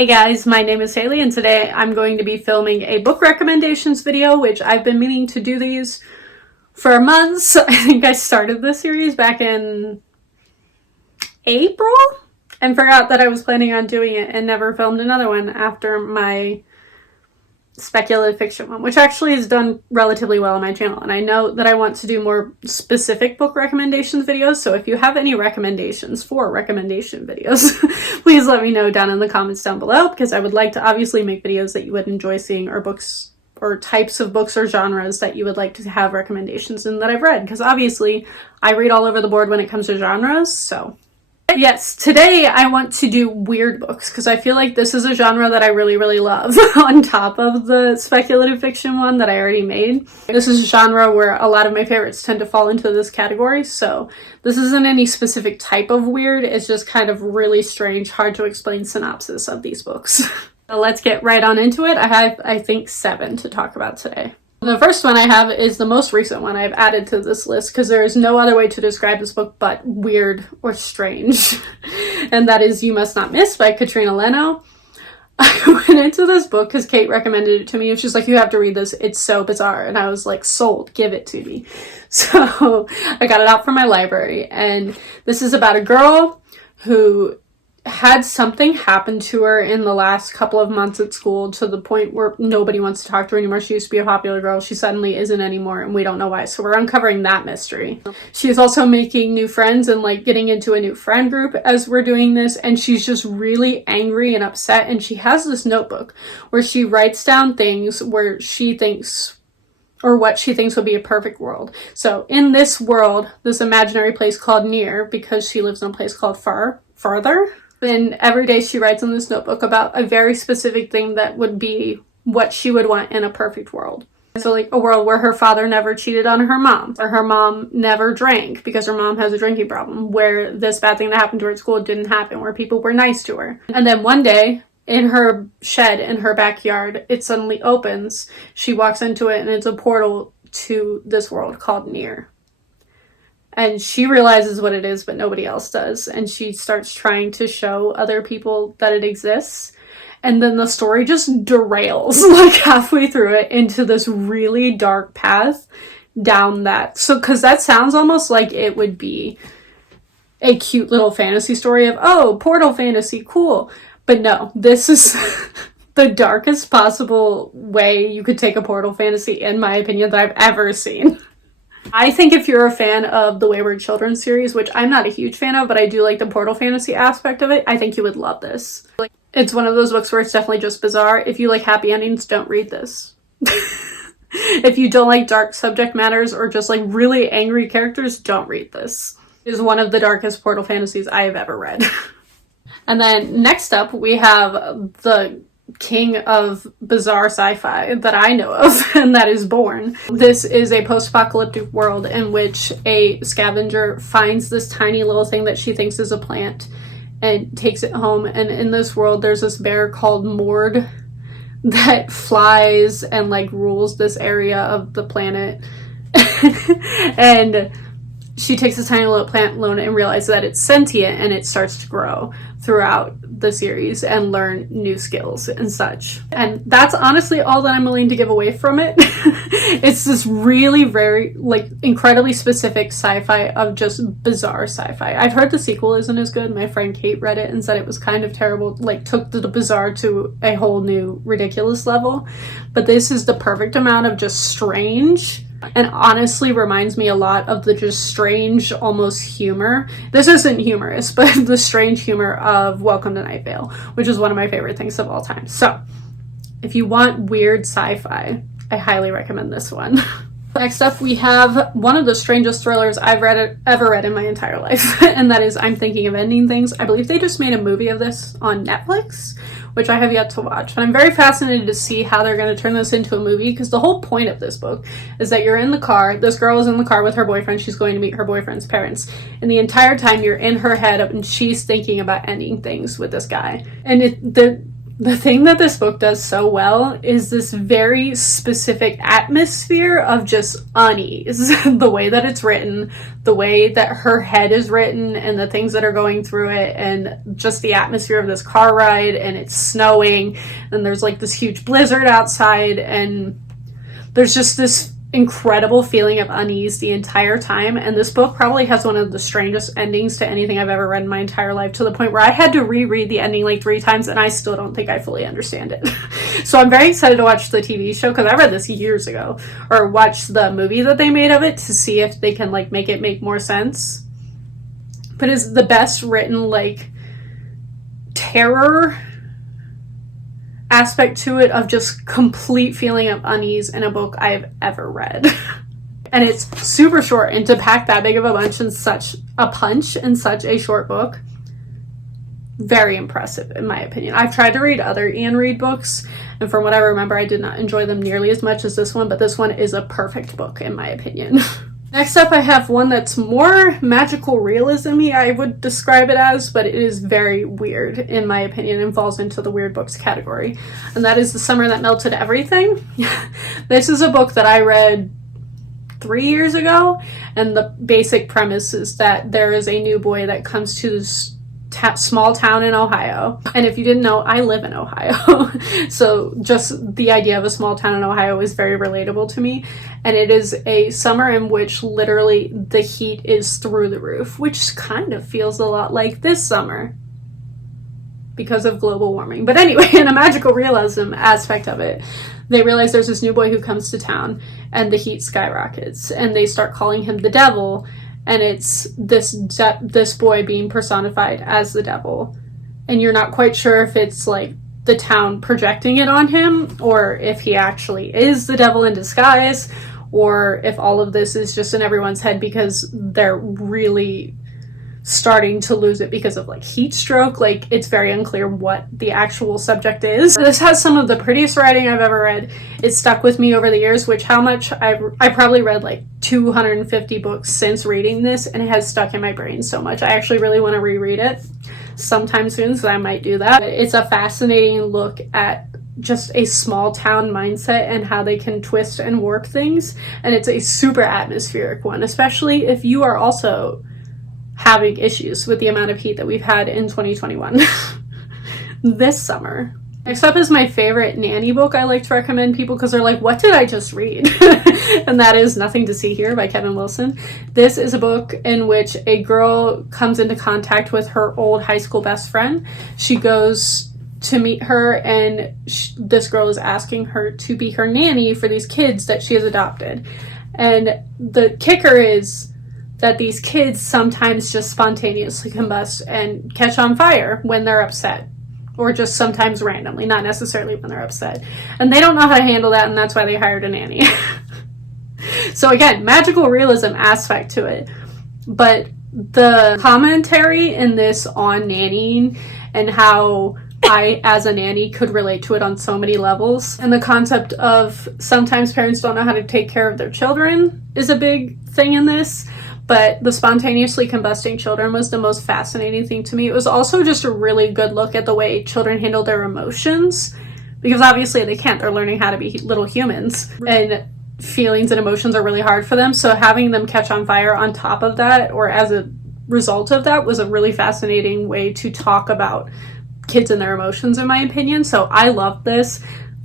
Hey guys, my name is Haley and today I'm going to be filming a book recommendations video, which I've been meaning to do these for months. I think I started this series back in April and forgot that I was planning on doing it and never filmed another one after my speculative fiction one, which actually has done relatively well on my channel. And I know that I want to do more specific book recommendations videos, so if you have any recommendations for recommendation videos, please let me know down in the comments down below, because I would like to obviously make videos that you would enjoy seeing, or books or types of books or genres that you would like to have recommendations in that I've read, because obviously I read all over the board when it comes to genres. So yes, today I want to do weird books because I feel like this is a genre that I really love on top of the speculative fiction one that I already made. This is a genre where a lot of my favorites tend to fall into this category, so this isn't any specific type of weird, it's just kind of really strange, hard to explain synopsis of these books. So let's get right on into it. I have, I think, 7 to talk about today. The first one I have is the most recent one I've added to this list because there is no other way to describe this book but weird or strange. And that is You Must Not Miss by Katrina Leno. I went into this book because Kate recommended it to me and she's like, you have to read this, it's so bizarre. And I was like, sold, give it to me. So I got it out from my library, and this is about a girl who had something happen to her in the last couple of months at school to the point where nobody wants to talk to her anymore. She used to be a popular girl. She suddenly isn't anymore, and we don't know why. So we're uncovering that mystery. She is also making new friends and like getting into a new friend group as we're doing this, and she's just really angry and upset, and she has this notebook where she writes down things where she thinks, or what she thinks would be a perfect world. So in this world, this imaginary place called Near, because she lives in a place called Farther. And every day she writes in this notebook about a very specific thing that would be what she would want in a perfect world. So like a world where her father never cheated on her mom, or her mom never drank because her mom has a drinking problem, where this bad thing that happened to her at school didn't happen, where people were nice to her. And then one day in her shed in her backyard, it suddenly opens. She walks into it and it's a portal to this world called Near. And she realizes what it is, but nobody else does. And she starts trying to show other people that it exists. And then the story just derails like halfway through it into this really dark path down that. So, because that sounds almost like it would be a cute little fantasy story of, oh, portal fantasy, cool. But no, this is the darkest possible way you could take a portal fantasy, in my opinion, that I've ever seen. I think if you're a fan of the Wayward Children series, which I'm not a huge fan of, but I do like the portal fantasy aspect of it, I think you would love this. It's one of those books where it's definitely just bizarre. If you like happy endings, don't read this. If you don't like dark subject matters or just like really angry characters, don't read this. It is one of the darkest portal fantasies I have ever read. And then next up, we have the king of bizarre sci-fi that I know of, and that is Born. This is a post-apocalyptic world in which a scavenger finds this tiny little thing that she thinks is a plant and takes it home. And in this world, there's this bear called Mord that flies and like rules this area of the planet. And she takes this tiny little plant alone and realizes that it's sentient, and it starts to grow throughout the series and learn new skills and such. And that's honestly all that I'm willing to give away from it. It's this really very like incredibly specific sci-fi of just bizarre sci-fi. I've heard the sequel isn't as good. My friend Kate read it and said it was kind of terrible, like took the bizarre to a whole new ridiculous level. But this is the perfect amount of just strange, and honestly reminds me a lot of the just strange, almost humor. This isn't humorous, but the strange humor of Welcome to Night Vale, which is one of my favorite things of all time. So if you want weird sci-fi, I highly recommend this one. Next up, we have one of the strangest thrillers I've ever read in my entire life, and that is I'm Thinking of Ending Things. I believe they just made a movie of this on Netflix, which I have yet to watch. But I'm very fascinated to see how they're going to turn this into a movie, because the whole point of this book is that you're in the car. This girl is in the car with her boyfriend. She's going to meet her boyfriend's parents. And the entire time you're in her head and she's thinking about ending things with this guy. And the thing that this book does so well is this very specific atmosphere of just unease. The way that it's written, the way that her head is written, and the things that are going through it, and just the atmosphere of this car ride, and it's snowing, and there's like this huge blizzard outside, and there's just this incredible feeling of unease the entire time. And this book probably has one of the strangest endings to anything I've ever read in my entire life, to the point where I had to reread the ending like 3 times, and I still don't think I fully understand it. So I'm very excited to watch the TV show, because I read this years ago, or watch the movie that they made of it to see if they can like make it make more sense. But it's the best written like terror aspect to it, of just complete feeling of unease in a book I've ever read. And it's super short, and to pack that big of a bunch in such a punch in such a short book, very impressive in my opinion. I've tried to read other Ian Reid books, and from what I remember, I did not enjoy them nearly as much as this one, but this one is a perfect book in my opinion. Next up, I have one that's more magical realism-y, I would describe it as, but it is very weird, in my opinion, and falls into the weird books category. And that is The Summer That Melted Everything. This is a book that I read 3 years ago, and the basic premise is that there is a new boy that comes to this small town in Ohio. And if you didn't know, I live in Ohio. So just the idea of a small town in Ohio is very relatable to me. And it is a summer in which literally the heat is through the roof, which kind of feels a lot like this summer because of global warming. But anyway, in a magical realism aspect of it, they realize there's this new boy who comes to town, and the heat skyrockets, and they start calling him the devil. And it's this boy being personified as the devil. And you're not quite sure if it's like the town projecting it on him, or if he actually is the devil in disguise, or if all of this is just in everyone's head because they're really starting to lose it because of like heat stroke. Like, it's very unclear what the actual subject is. This has some of the prettiest writing I've ever read. It stuck with me over the years, which how much I probably read like 250 books since reading this, and it has stuck in my brain so much. I actually really want to reread it sometime soon, so I might do that. It's a fascinating look at just a small town mindset and how they can twist and warp things, and it's a super atmospheric one, especially if you are also having issues with the amount of heat that we've had in 2021 this summer. Next up is my favorite nanny book I like to recommend people because they're like, what did I just read? And that is Nothing to See Here by Kevin Wilson. This is a book in which a girl comes into contact with her old high school best friend. She goes to meet her, and this girl is asking her to be her nanny for these kids that she has adopted. And the kicker is that these kids sometimes just spontaneously combust and catch on fire when they're upset, or just sometimes randomly, not necessarily when they're upset. And they don't know how to handle that, and that's why they hired a nanny. So again, magical realism aspect to it. But the commentary in this on nannying and how I, as a nanny, could relate to it on so many levels. And the concept of sometimes parents don't know how to take care of their children is a big thing in this. But the spontaneously combusting children was the most fascinating thing to me. It was also just a really good look at the way children handle their emotions, because obviously they can't. They're learning how to be little humans, and feelings and emotions are really hard for them. So having them catch on fire on top of that, or as a result of that, was a really fascinating way to talk about kids and their emotions, in my opinion. So I loved this.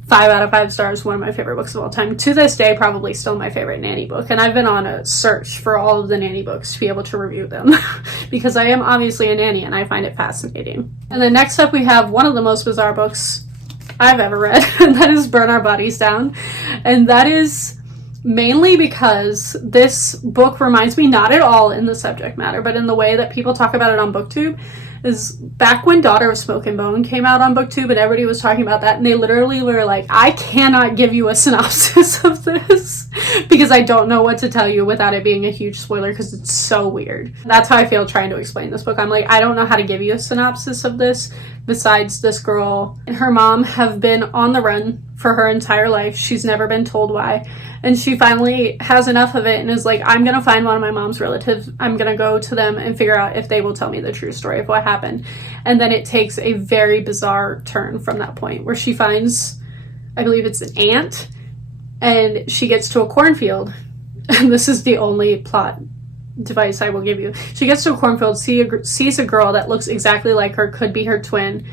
5 out of 5 stars, one of my favorite books of all time. To this day, probably still my favorite nanny book. And I've been on a search for all of the nanny books to be able to review them because I am obviously a nanny and I find it fascinating. And then next up, we have one of the most bizarre books I've ever read, and that is Burn Our Bodies Down. And that is mainly because this book reminds me, not at all in the subject matter, but in the way that people talk about it on BookTube, is back when Daughter of Smoke and Bone came out on BookTube and everybody was talking about that, and they literally were like, I cannot give you a synopsis of this because I don't know what to tell you without it being a huge spoiler because it's so weird. That's how I feel trying to explain this book. I'm like, I don't know how to give you a synopsis of this besides this girl and her mom have been on the run for her entire life. She's never been told why. And she finally has enough of it and is like, I'm gonna find one of my mom's relatives. I'm gonna go to them and figure out if they will tell me the true story of what happened. And then it takes a very bizarre turn from that point where she finds, I believe it's an aunt, and she gets to a cornfield. And this is the only plot device I will give you. She gets to a cornfield, sees a girl that looks exactly like her, could be her twin,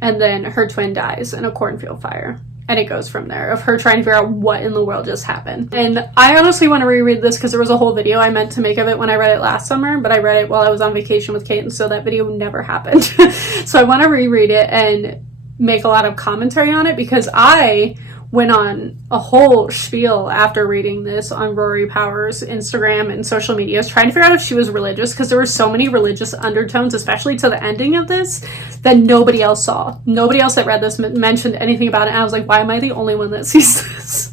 and then her twin dies in a cornfield fire. And it goes from there, of her trying to figure out what in the world just happened. And I honestly want to reread this because there was a whole video I meant to make of it when I read it last summer, but I read it while I was on vacation with Kate, and so that video never happened. So I want to reread it and make a lot of commentary on it, because I went on a whole spiel after reading this on Rory Power's Instagram and social medias, trying to figure out if she was religious, because there were so many religious undertones, especially to the ending of this, that nobody else saw. Nobody else that read this mentioned anything about it, and I was like, why am I the only one that sees this?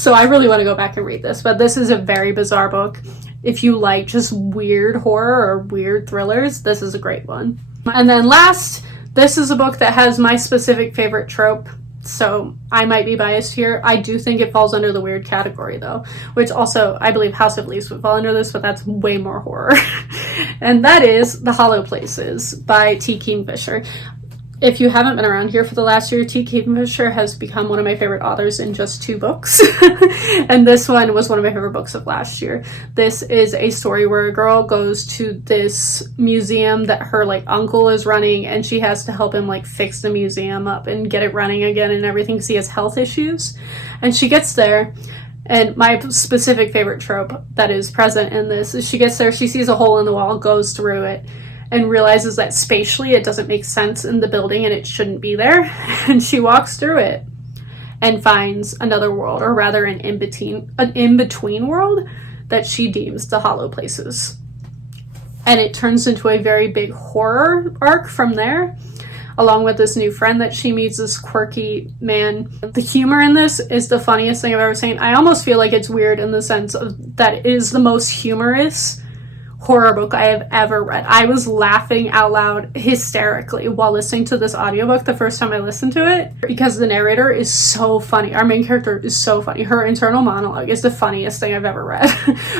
So I really want to go back and read this, but this is a very bizarre book. If you like just weird horror or weird thrillers, this is a great one. And then last, this is a book that has my specific favorite trope. So I might be biased here. I do think it falls under the weird category though, which also I believe House of Leaves would fall under this, but that's way more horror. And that is The Hollow Places by T. Kingfisher. If you haven't been around here for the last year, T. Kingfisher has become one of my favorite authors in just 2 books. And this one was one of my favorite books of last year. This is a story where a girl goes to this museum that her like uncle is running, and she has to help him like fix the museum up and get it running again and everything, because he has health issues. And she gets there, and my specific favorite trope that is present in this is she gets there, she sees a hole in the wall, goes through it, and realizes that spatially it doesn't make sense in the building and it shouldn't be there. And she walks through it and finds another world, or rather an in-between world that she deems the Hollow Places. And it turns into a very big horror arc from there, along with this new friend that she meets, this quirky man. The humor in this is the funniest thing I've ever seen. I almost feel like it's weird in the sense of that it is the most humorous horror book I have ever read. I was laughing out loud hysterically while listening to this audiobook the first time I listened to it, because the narrator is so funny. Our main character is so funny. Her internal monologue is the funniest thing I've ever read.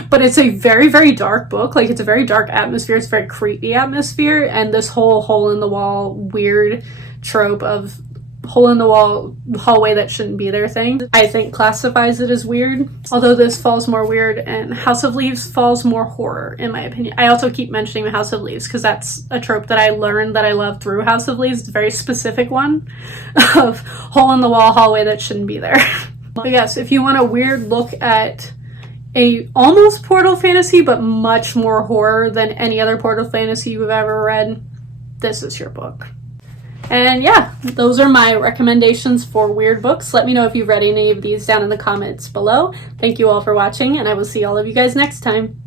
But it's a very, very dark book. Like, it's a very dark atmosphere. It's a very creepy atmosphere. And this whole hole in the wall weird trope of hole in the wall hallway that shouldn't be there thing, I think classifies it as weird, although this falls more weird and House of Leaves falls more horror in my opinion. I also keep mentioning the House of Leaves because that's a trope that I learned that I love through House of Leaves. It's a very specific one of hole in the wall hallway that shouldn't be there. But yes, if you want a weird look at a almost Portal fantasy but much more horror than any other Portal fantasy you've ever read, this is your book. And yeah, those are my recommendations for weird books. Let me know if you've read any of these down in the comments below. Thank you all for watching, and I will see all of you guys next time.